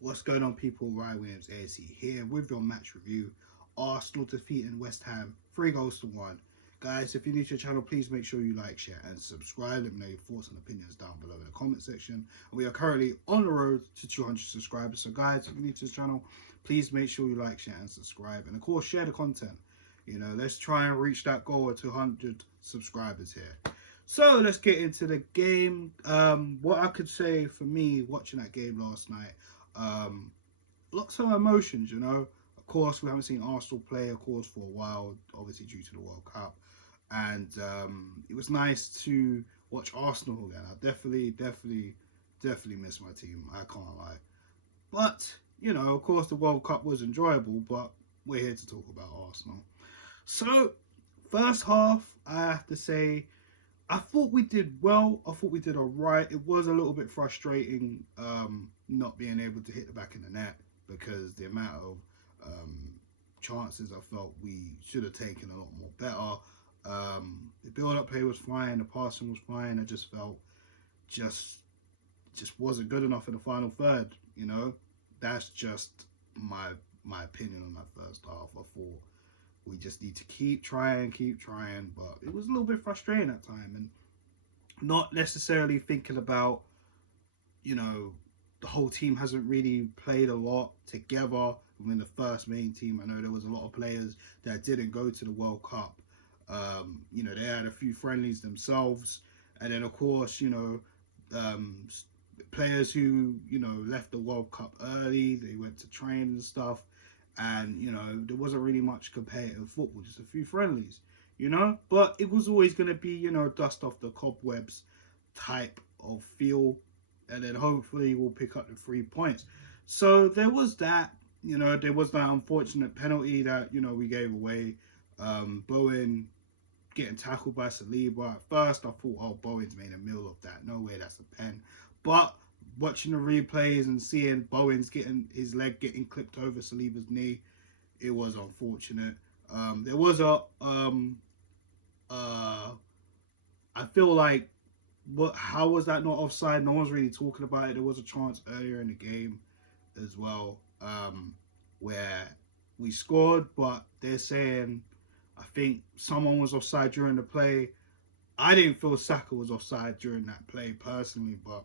What's going on, people? Ryan Williams ASC here with your match review. Arsenal defeating West Ham 3 goals to 1. Guys, if you're new to the channel, please make sure you like, share, and subscribe. Let me know your thoughts and opinions down below in the comment section. And we are currently on the road to 200 subscribers. So, guys, if you're new to the channel, please make sure you like, share, and subscribe. And of course, share the content. You know, let's try and reach that goal of 200 subscribers here. So let's get into the game. What I could say for me watching that game last night, um, lots of emotions, you know. Of course, we haven't seen Arsenal play, of course, for a while, obviously due to the World Cup. And it was nice to watch Arsenal again. I definitely miss my team. I can't lie. But, you know, of course, the World Cup was enjoyable, but we're here to talk about Arsenal. So, first half, I have to say, I thought we did well. I thought we did all right. It was a little bit frustrating not being able to hit the back of the net because the amount of chances I felt we should have taken a lot more better. The build-up play was fine. The passing was fine. I just felt just wasn't good enough in the final third. You know, that's just my opinion on that first half. I thought we just need to keep trying, but it was a little bit frustrating at time, and not necessarily thinking about, you know, the whole team hasn't really played a lot together within the first main team. I know there was a lot of players that didn't go to the World Cup. You know, they had a few friendlies themselves, and then of course, you know, players who, you know, left the World Cup early, they went to train and stuff, and you know there wasn't really much competitive football, just a few friendlies, you know. But it was always going to be, you know, dust off the cobwebs type of feel, and then hopefully we'll pick up the 3 points. So there was that, you know, there was that unfortunate penalty that, you know, we gave away. Bowen getting tackled by Saliba. At first I thought, oh, Bowen's made a meal of that, no way, that's a pen. But watching the replays and seeing Bowen's getting his leg getting clipped over Saliba's knee, it was unfortunate. There was I feel like, how was that not offside? No one's really talking about it. There was a chance earlier in the game as well, where we scored, but they're saying, I think someone was offside during the play. I didn't feel Saka was offside during that play personally, but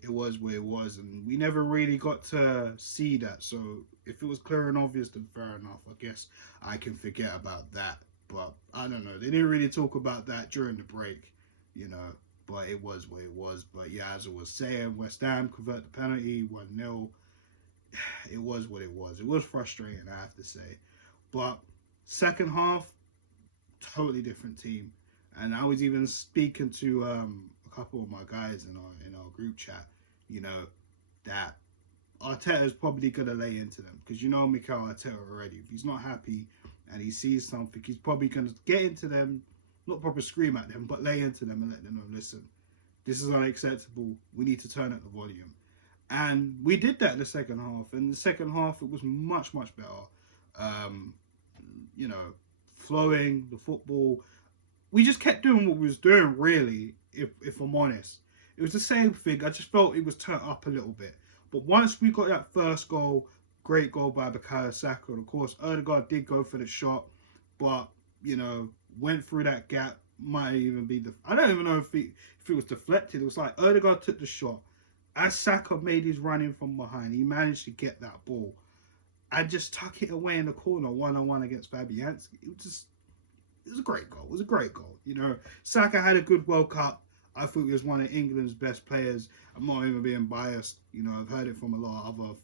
it was where it was, and we never really got to see that. So if it was clear and obvious, then fair enough. I guess I can forget about that. But I don't know. They didn't really talk about that during the break, you know. But it was where it was. But yeah, as I was saying, West Ham convert the penalty 1-0. It was what it was. It was frustrating, I have to say. But second half, totally different team. And I was even speaking to a couple of my guys in our group chat, you know, that Arteta's probably going to lay into them, because you know Mikel Arteta already. If he's not happy and he sees something, he's probably going to get into them, not probably scream at them, but lay into them and let them know, listen, this is unacceptable. We need to turn up the volume. And we did that in the second half. In the second half, it was much better. You know, flowing the football. We just kept doing what we was doing, really, if I'm honest. It was the same thing. I just felt it was turned up a little bit. But once we got that first goal, great goal by Bukayo Saka, and of course, Odegaard did go for the shot, but, you know, went through that gap. Might even be I don't even know if it was deflected. It was like Odegaard took the shot. As Saka made his run in from behind, he managed to get that ball and just tuck it away in the corner, 1-on-1 against Fabianski. It was a great goal. It was a great goal. You know, Saka had a good World Cup. I thought he was one of England's best players. I'm not even being biased. You know, I've heard it from a lot of other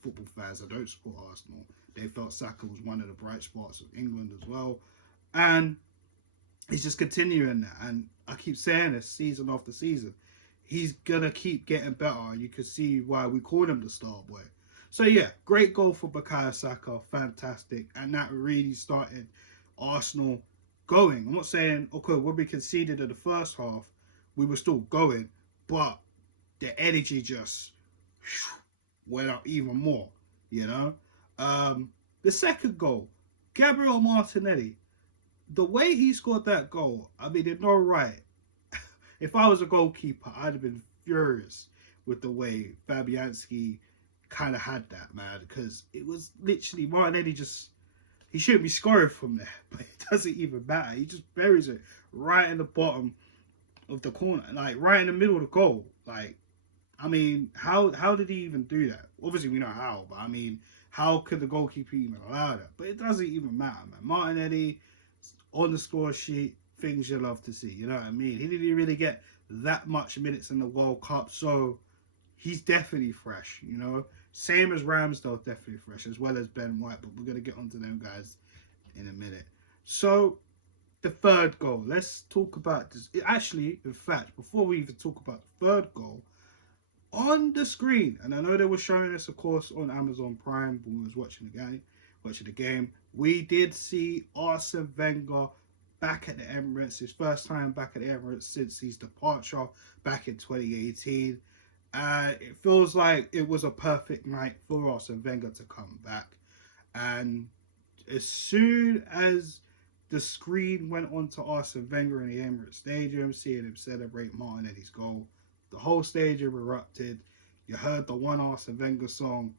football fans that don't support Arsenal. They felt Saka was one of the bright spots of England as well. And he's just continuing that. And I keep saying this season after season. He's going to keep getting better. You can see why we call him the star boy. So, yeah, great goal for Bukayo Saka. Fantastic. And that really started Arsenal going. I'm not saying, okay, when we conceded in the first half, we were still going, but the energy just went up even more, you know. The second goal, Gabriel Martinelli, the way he scored that goal, I mean, it's no right. If I was a goalkeeper, I'd have been furious with the way Fabianski kind of had that, man, because it was literally Martinelli he shouldn't be scoring from there, but it doesn't even matter. He just buries it right in the bottom of the corner, like right in the middle of the goal. Like, I mean, how did he even do that? Obviously, we know how, but I mean, how could the goalkeeper even allow that? But it doesn't even matter, man. Martinelli on the score sheet, things you love to see. You know what I mean? He didn't really get that much minutes in the World Cup, so he's definitely fresh. You know, same as Ramsdale, definitely fresh, as well as Ben White. But we're gonna get onto them guys in a minute. So the third goal. Let's talk about this. Actually, in fact, before we even talk about the third goal, on the screen, and I know they were showing us, of course, on Amazon Prime when we was watching the game, we did see Arsene Wenger back at the Emirates, his first time back at the Emirates since his departure back in 2018. It feels like it was a perfect night for Arsene Wenger to come back. And as soon as the screen went on to Arsene Wenger in the Emirates Stadium, seeing him celebrate Martinelli's goal, the whole stadium erupted. You heard the one Arsene Wenger song.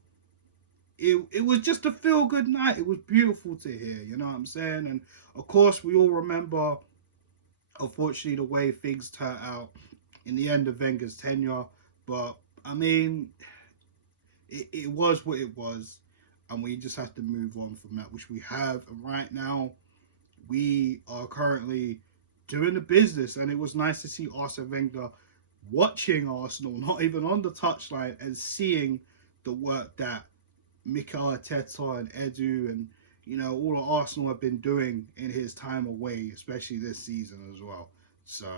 It was just a feel-good night. It was beautiful to hear, you know what I'm saying? And, of course, we all remember, unfortunately, the way things turned out in the end of Wenger's tenure. But, I mean, it was what it was. And we just have to move on from that, which we have. And right now, we are currently doing the business. And it was nice to see Arsene Wenger watching Arsenal, not even on the touchline, and seeing the work that Mikel Arteta and Edu and, you know, all of Arsenal have been doing in his time away, especially this season as well. So,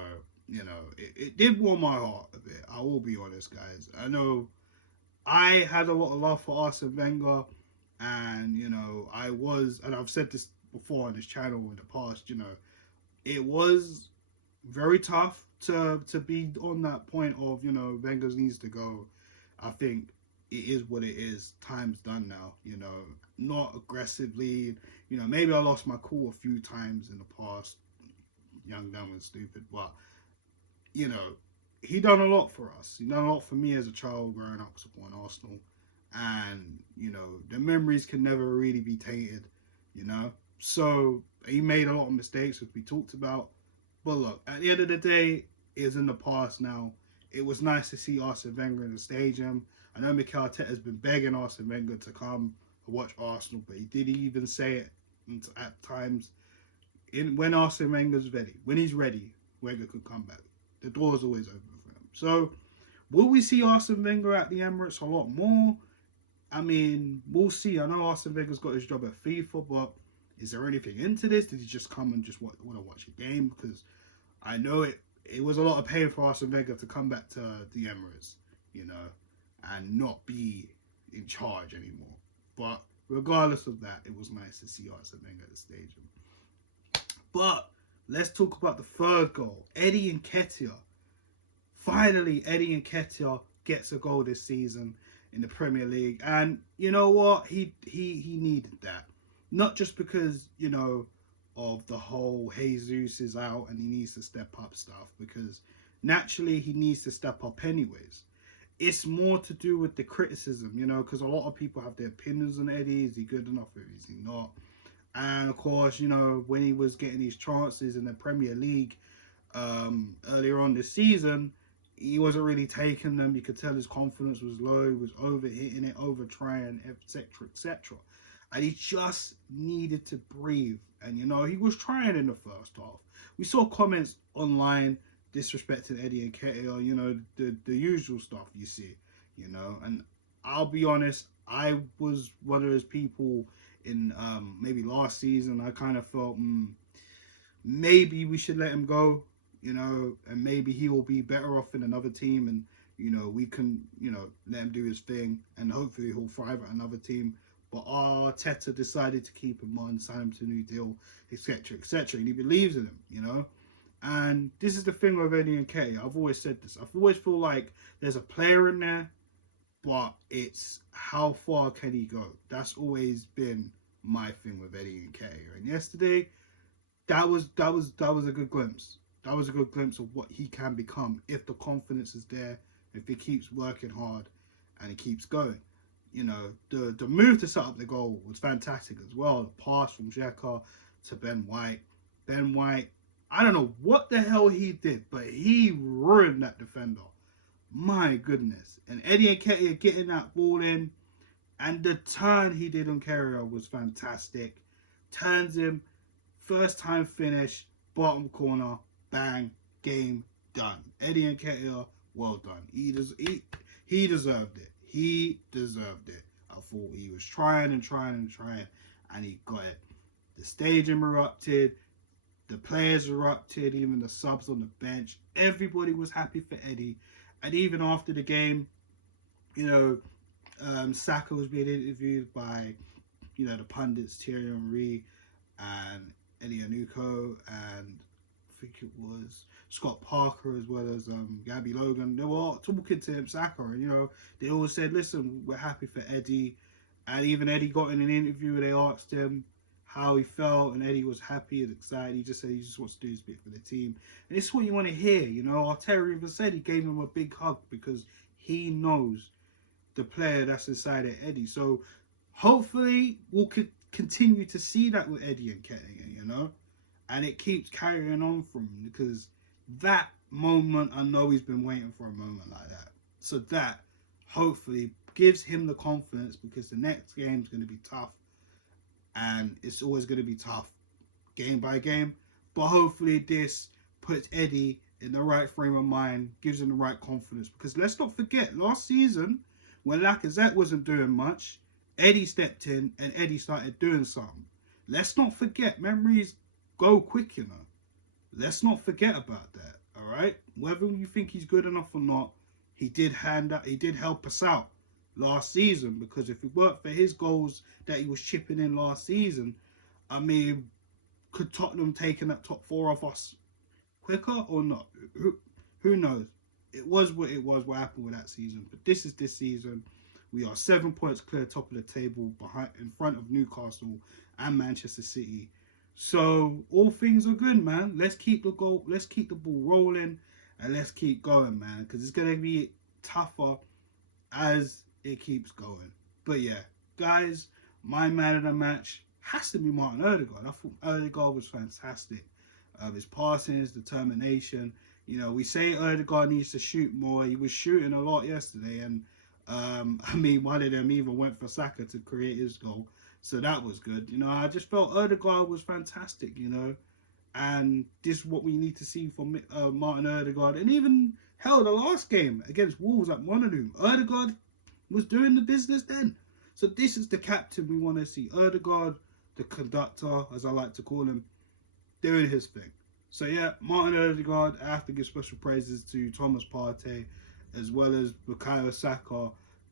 you know, it did warm my heart a bit. I will be honest, guys. I know I had a lot of love for Arsene Wenger, and, you know, and I've said this before on this channel in the past, you know, it was very tough to be on that point of, you know, Wenger needs to go. I think it is what it is. Time's done now, you know, not aggressively. You know, maybe I lost my cool a few times in the past, young, dumb and stupid, but, you know, he done a lot for us. He done a lot for me as a child growing up supporting Arsenal. And, you know, the memories can never really be tainted, you know. So he made a lot of mistakes, which we talked about. But look, at the end of the day, it's in the past now. It was nice to see Arsene Wenger in the stadium. I know Mikel Arteta has been begging Arsene Wenger to come and watch Arsenal, but he didn't even say it at times. When Arsene Wenger's ready, when he's ready, Wenger could come back. The door's always open for him. So, will we see Arsene Wenger at the Emirates a lot more? I mean, we'll see. I know Arsene Wenger's got his job at FIFA, but is there anything into this? Did he just come and just want to watch a game? Because I know it was a lot of pain for Arsene Wenger to come back to the Emirates, you know, and not be in charge anymore. But regardless of that, it was nice to see Arsene Wenger at the stadium. But let's talk about the third goal. Eddie Nketiah. Finally, Eddie Nketiah gets a goal this season in the Premier League. And you know what? He needed that. Not just because, you know, of the whole Jesus is out and he needs to step up stuff, because naturally he needs to step up anyways. It's more to do with the criticism, you know, because a lot of people have their opinions on Eddie. Is he good enough or is he not? And of course, you know, when he was getting his chances in the Premier League earlier on this season, he wasn't really taking them. You could tell his confidence was low. He was over hitting it, over trying, etc., etc. And he just needed to breathe. And, you know, he was trying in the first half. We saw comments online disrespecting Eddie Nketiah, you know, the usual stuff you see, you know. And I'll be honest, I was one of those people in maybe last season. I kind of felt maybe we should let him go, you know, and maybe he will be better off in another team, and, you know, we can, you know, let him do his thing, and hopefully he'll thrive at another team. But Arteta decided to keep him on, sign him to a new deal, etc., etc., and he believes in him, you know. And this is the thing with Eddie Nketiah. I've always said this. I've always feel like there's a player in there, but it's how far can he go? That's always been my thing with Eddie Nketiah. And yesterday, that was a good glimpse. That was a good glimpse of what he can become if the confidence is there, if he keeps working hard and he keeps going. You know, the move to set up the goal was fantastic as well. The pass from Xhaka to Ben White. Ben White, I don't know what the hell he did, but he ruined that defender. My goodness. And Eddie Nketiah getting that ball in, and the turn he did on Carrier was fantastic. Turns him, first time finish, bottom corner, bang, game done. Eddie Nketiah, well done. He deserved it. He deserved it. I thought he was trying, and he got it. The stadium erupted. The players erupted, even the subs on the bench. Everybody was happy for Eddie. And even after the game, you know, Saka was being interviewed by, you know, the pundits, Thierry Henry and Eddie Anuko, and I think it was Scott Parker as well as Gabby Logan. They were all talking to him, Saka, and, you know, they all said, listen, we're happy for Eddie. And even Eddie got in an interview where they asked him how he felt, and Eddie was happy and excited. He just said he just wants to do his bit for the team. And it's what you want to hear, you know. Arteta even said he gave him a big hug because he knows the player that's inside of Eddie. So hopefully we'll continue to see that with Eddie and Nketiah, you know. And it keeps carrying on from him, because that moment, I know he's been waiting for a moment like that. So that hopefully gives him the confidence, because the next game is going to be tough. And it's always going to be tough game by game. But hopefully this puts Eddie in the right frame of mind, gives him the right confidence. Because let's not forget, last season, when Lacazette wasn't doing much, Eddie stepped in and Eddie started doing something. Let's not forget, memories go quick, you know. Let's not forget about that, all right? Whether you think he's good enough or not, he did help us out last season, because if it weren't for his goals that he was chipping in last season, I mean, could Tottenham taken that top four off us quicker or not? Who knows? It was what it was, what happened with that season. But this is this season. We are 7 points clear, top of the table, in front of Newcastle and Manchester City. So all things are good, man. Let's keep the ball rolling, and let's keep going, man, because it's gonna be tougher as it keeps going. But yeah, guys, my man of the match has to be Martin Ødegaard. I thought Ødegaard was fantastic. His passing, his determination. You know, we say Ødegaard needs to shoot more. He was shooting a lot yesterday, and I mean, one of them even went for Saka to create his goal. So that was good. You know, I just felt Ødegaard was fantastic, you know. And this is what we need to see from Martin Ødegaard. And even, hell, the last game against Wolves at Monaghan, Ødegaard was doing the business then. So this is the captain we want to see. Ødegaard, the conductor, as I like to call him, doing his thing. So yeah, Martin Ødegaard, I have to give special praises to Thomas Partey, as well as Bukayo Saka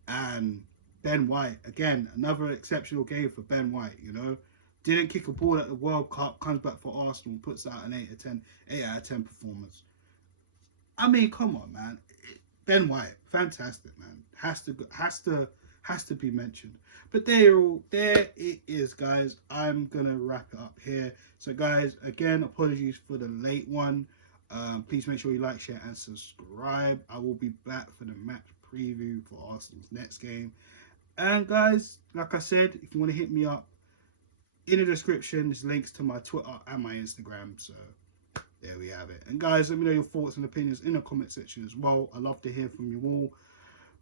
and Ben White. Again, another exceptional game for Ben White, you know. Didn't kick a ball at the World Cup, comes back for Arsenal, puts out an 8 out of 10 performance. I mean, come on, man. Ben White, fantastic, man. Has to be mentioned. But there it is, guys. I'm gonna wrap it up here. So, guys, again, apologies for the late one. Please make sure you like, share, and subscribe. I will be back for the match preview for Arsenal's next game. And guys, like I said, if you want to hit me up, in the description, there's links to my Twitter and my Instagram. So there we have it. And guys, let me know your thoughts and opinions in the comment section as well. I love to hear from you all.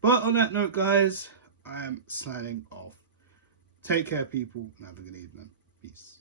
But on that note, guys, I am signing off. Take care, people, and have a good evening. Peace.